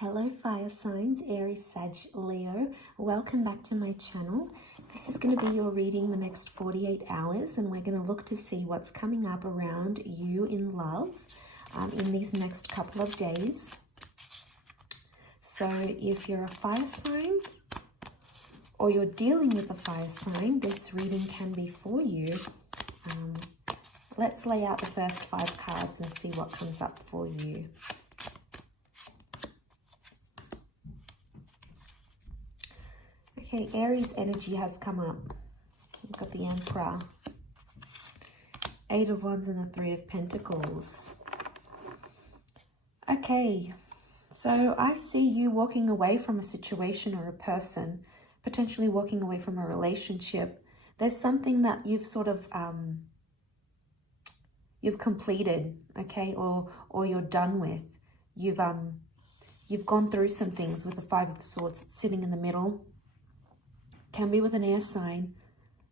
Hello fire signs, Aries, Sag, Leo. Welcome back to my channel. This is going to be your reading the next 48 hours and we're going to look to see what's coming up around you in love in these next couple of days. So if you're a fire sign or you're dealing with a fire sign, this reading can be for you. Let's lay out the first 5 cards and see what comes up for you. Okay, Aries energy has come up. We've got the Emperor, 8 of Wands and the 3 of Pentacles. Okay, so I see you walking away from a situation or a person, potentially walking away from a relationship. There's something that you've sort of, you've completed, okay, or you're done with. You've gone through some things with the 5 of Swords. It's sitting in the middle. Can be with an air sign,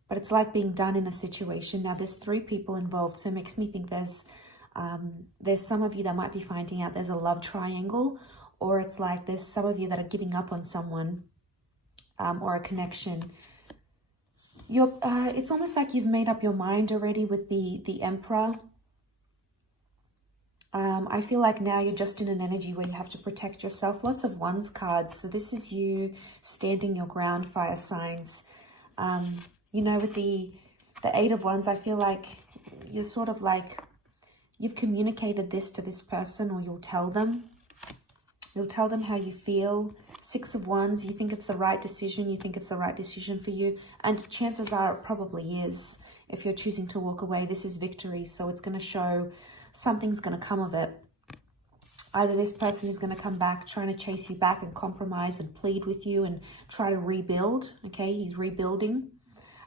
but it's like being done in a situation. Now there's 3 people involved, so it makes me think there's some of you that might be finding out there's a love triangle, or it's like there's some of you that are giving up on someone or a connection. It's almost like you've made up your mind already with the Emperor. I feel like now you're just in an energy where you have to protect yourself. Lots of Wands cards. So this is you standing your ground, fire signs. You know, with the 8 of Wands, I feel like you're sort of like, you've communicated this to this person, or you'll tell them. You'll tell them how you feel. 6 of Wands, you think it's the right decision. You think it's the right decision for you. And chances are it probably is. If you're choosing to walk away, this is victory. So it's going to show something's going to come of it. Either this person is going to come back trying to chase you back and compromise and plead with you and try to rebuild. Okay, he's rebuilding.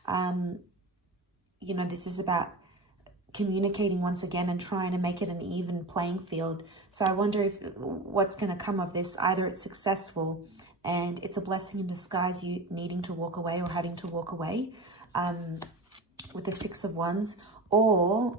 You know, this is about communicating once again and trying to make it an even playing field. So I wonder if what's going to come of this. Either it's successful and it's a blessing in disguise, you needing to walk away or having to walk away with the 6 of Wands, or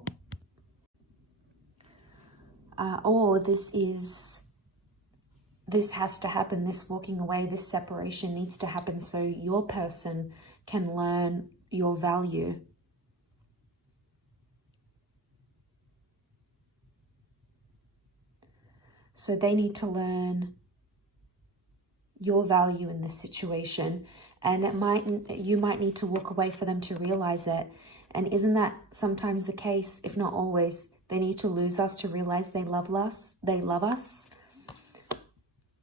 this has to happen, this walking away, this separation needs to happen so your person can learn your value. So they need to learn your value in this situation, and you might need to walk away for them to realize it. And isn't that sometimes the case, if not always? They need to lose us to realize they love us. They love us.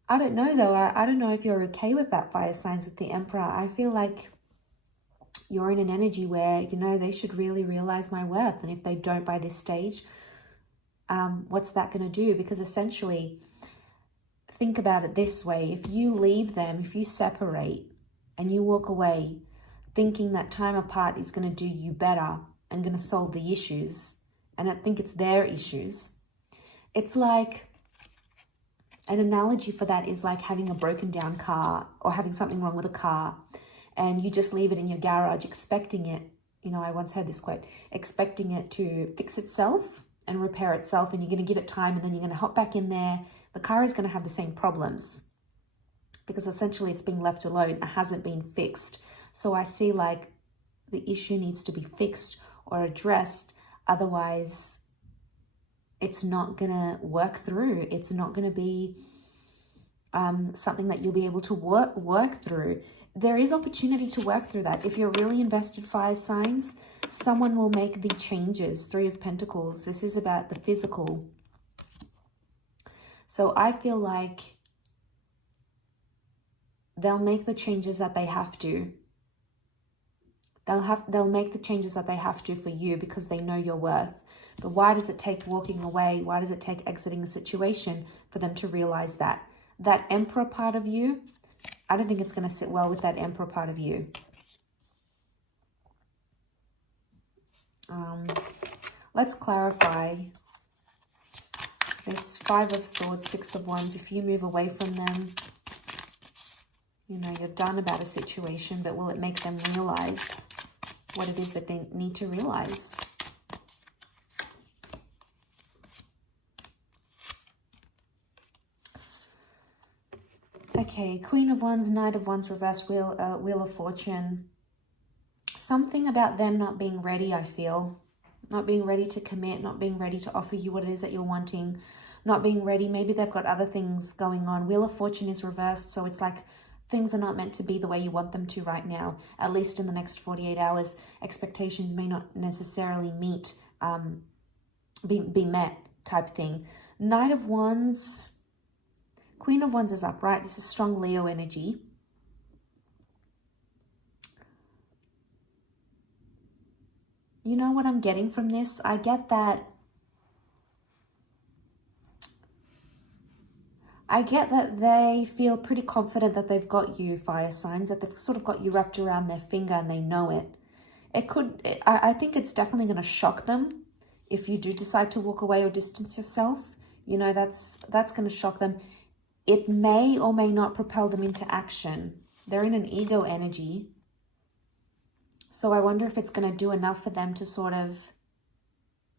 I don't know though. I don't know if you're okay with that, fire signs, with the Emperor. I feel like you're in an energy where, you know, they should really realize my worth. And if they don't by this stage, what's that going to do? Because essentially, think about it this way. If you leave them, if you separate and you walk away thinking that time apart is going to do you better and going to solve the issues, and I think it's their issues. It's like, an analogy for that is like having a broken down car or having something wrong with a car, and you just leave it in your garage expecting it, you know, I once heard this quote, expecting it to fix itself and repair itself, and you're going to give it time, and then you're going to hop back in there. The car is going to have the same problems because essentially it's being left alone. It hasn't been fixed. So I see like the issue needs to be fixed or addressed. Otherwise, it's not going to work through. It's not going to be something that you'll be able to work through. There is opportunity to work through that. If you're really invested, fire signs, someone will make the changes. 3 of Pentacles. This is about the physical. So I feel like they'll make the changes that they have to. They'll make the changes that they have to for you because they know your worth. But why does it take walking away? Why does it take exiting a situation for them to realize that? That Emperor part of you, I don't think it's going to sit well with that Emperor part of you. Let's clarify. There's 5 of Swords, 6 of Wands. If you move away from them, you know, you're done about a situation, but will it make them realize what it is that they need to realize? Okay, Queen of Wands, Knight of Wands, reversed, Wheel of Fortune. Something about them not being ready, I feel. Not being ready to commit, not being ready to offer you what it is that you're wanting. Not being ready. Maybe they've got other things going on. Wheel of Fortune is reversed, so it's like things are not meant to be the way you want them to right now. At least in the next 48 hours, expectations may not necessarily meet, be met type thing. Knight of Wands, Queen of Wands is upright. This is strong Leo energy. You know what I'm getting from this? I get that they feel pretty confident that they've got you, fire signs, that they've sort of got you wrapped around their finger and they know it. I think it's definitely going to shock them if you do decide to walk away or distance yourself. You know, that's going to shock them. It may or may not propel them into action. They're in an ego energy. So I wonder if it's going to do enough for them to sort of,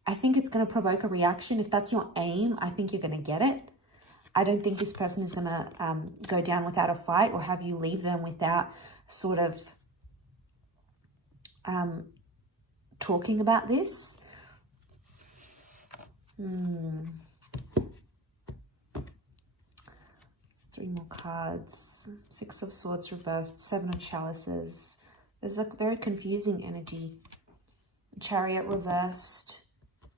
I think it's going to provoke a reaction. If that's your aim, I think you're going to get it. I don't think this person is going to go down without a fight or have you leave them without sort of talking about this. Three more cards. Six of Swords reversed. Seven of Chalices. There's a very confusing energy. Chariot reversed.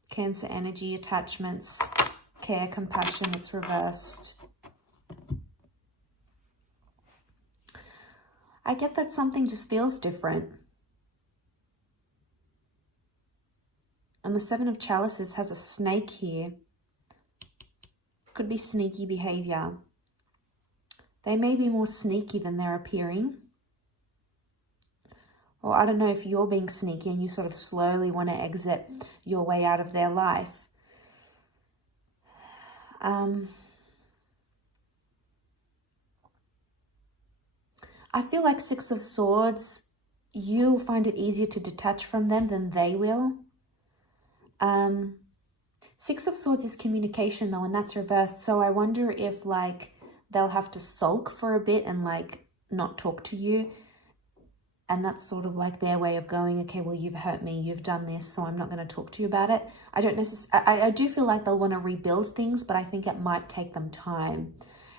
Cancer energy, attachments, care, compassion, it's reversed. I get that something just feels different. And the Seven of Chalices has a snake here. Could be sneaky behavior. They may be more sneaky than they're appearing. Or I don't know if you're being sneaky and you sort of slowly want to exit your way out of their life. I feel like Six of Swords, you'll find it easier to detach from them than they will. Six of Swords is communication though, and that's reversed. So I wonder if like they'll have to sulk for a bit and like not talk to you. And that's sort of like their way of going, okay, well, you've hurt me, you've done this, so I'm not going to talk to you about it. I do feel like they'll want to rebuild things, but I think it might take them time.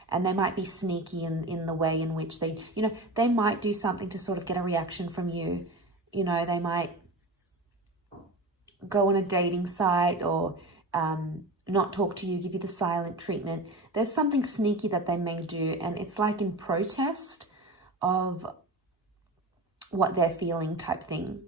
And they might be sneaky in the way in which they, you know, they might do something to sort of get a reaction from you. You know, they might go on a dating site or not talk to you, give you the silent treatment. There's something sneaky that they may do, and it's like in protest of what they're feeling type thing.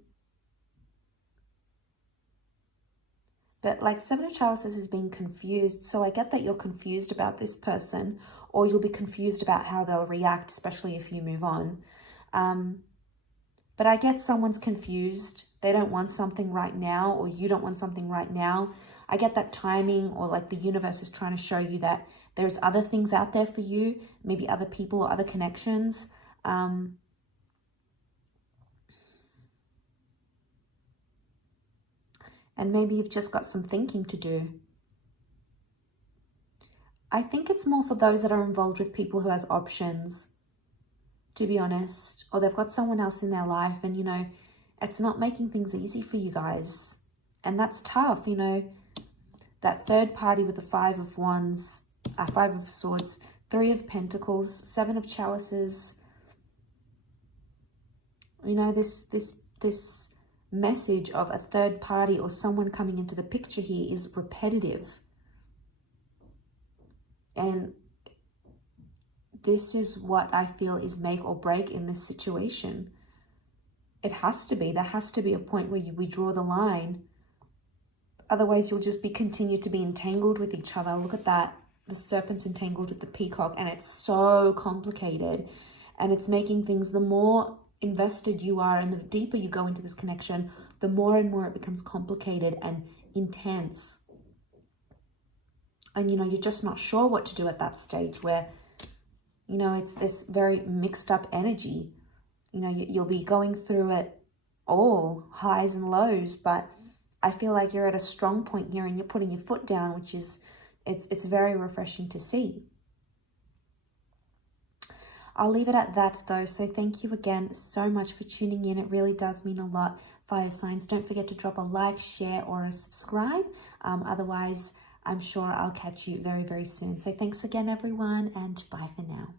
But like Seven of Chalices is being confused. So I get that you're confused about this person, or you'll be confused about how they'll react, especially if you move on. But I get someone's confused. They don't want something right now, or you don't want something right now. I get that timing, or like the universe is trying to show you that there's other things out there for you, maybe other people or other connections. And maybe you've just got some thinking to do. I think it's more for those that are involved with people who has options, to be honest, or they've got someone else in their life and, you know, it's not making things easy for you guys. And that's tough, you know, that third party with the Five of Wands, Five of Swords, Three of Pentacles, Seven of Chalices. You know, this message of a third party or someone coming into the picture here is repetitive. And this is what I feel is make or break in this situation. It has to be. There has to be a point where we draw the line. Otherwise, you'll just continue to be entangled with each other. Look at that. The serpent's entangled with the peacock, and it's so complicated. And it's making things, the more invested you are and the deeper you go into this connection, the more and more it becomes complicated and intense. And, you know, you're just not sure what to do at that stage where, you know, it's this very mixed up energy. You know, you'll be going through it all, highs and lows, but I feel like you're at a strong point here and you're putting your foot down, which is, it's very refreshing to see. I'll leave it at that though. So thank you again so much for tuning in. It really does mean a lot, fire signs. Don't forget to drop a like, share, or a subscribe. Otherwise, I'm sure I'll catch you very, very soon. So thanks again, everyone, and bye for now.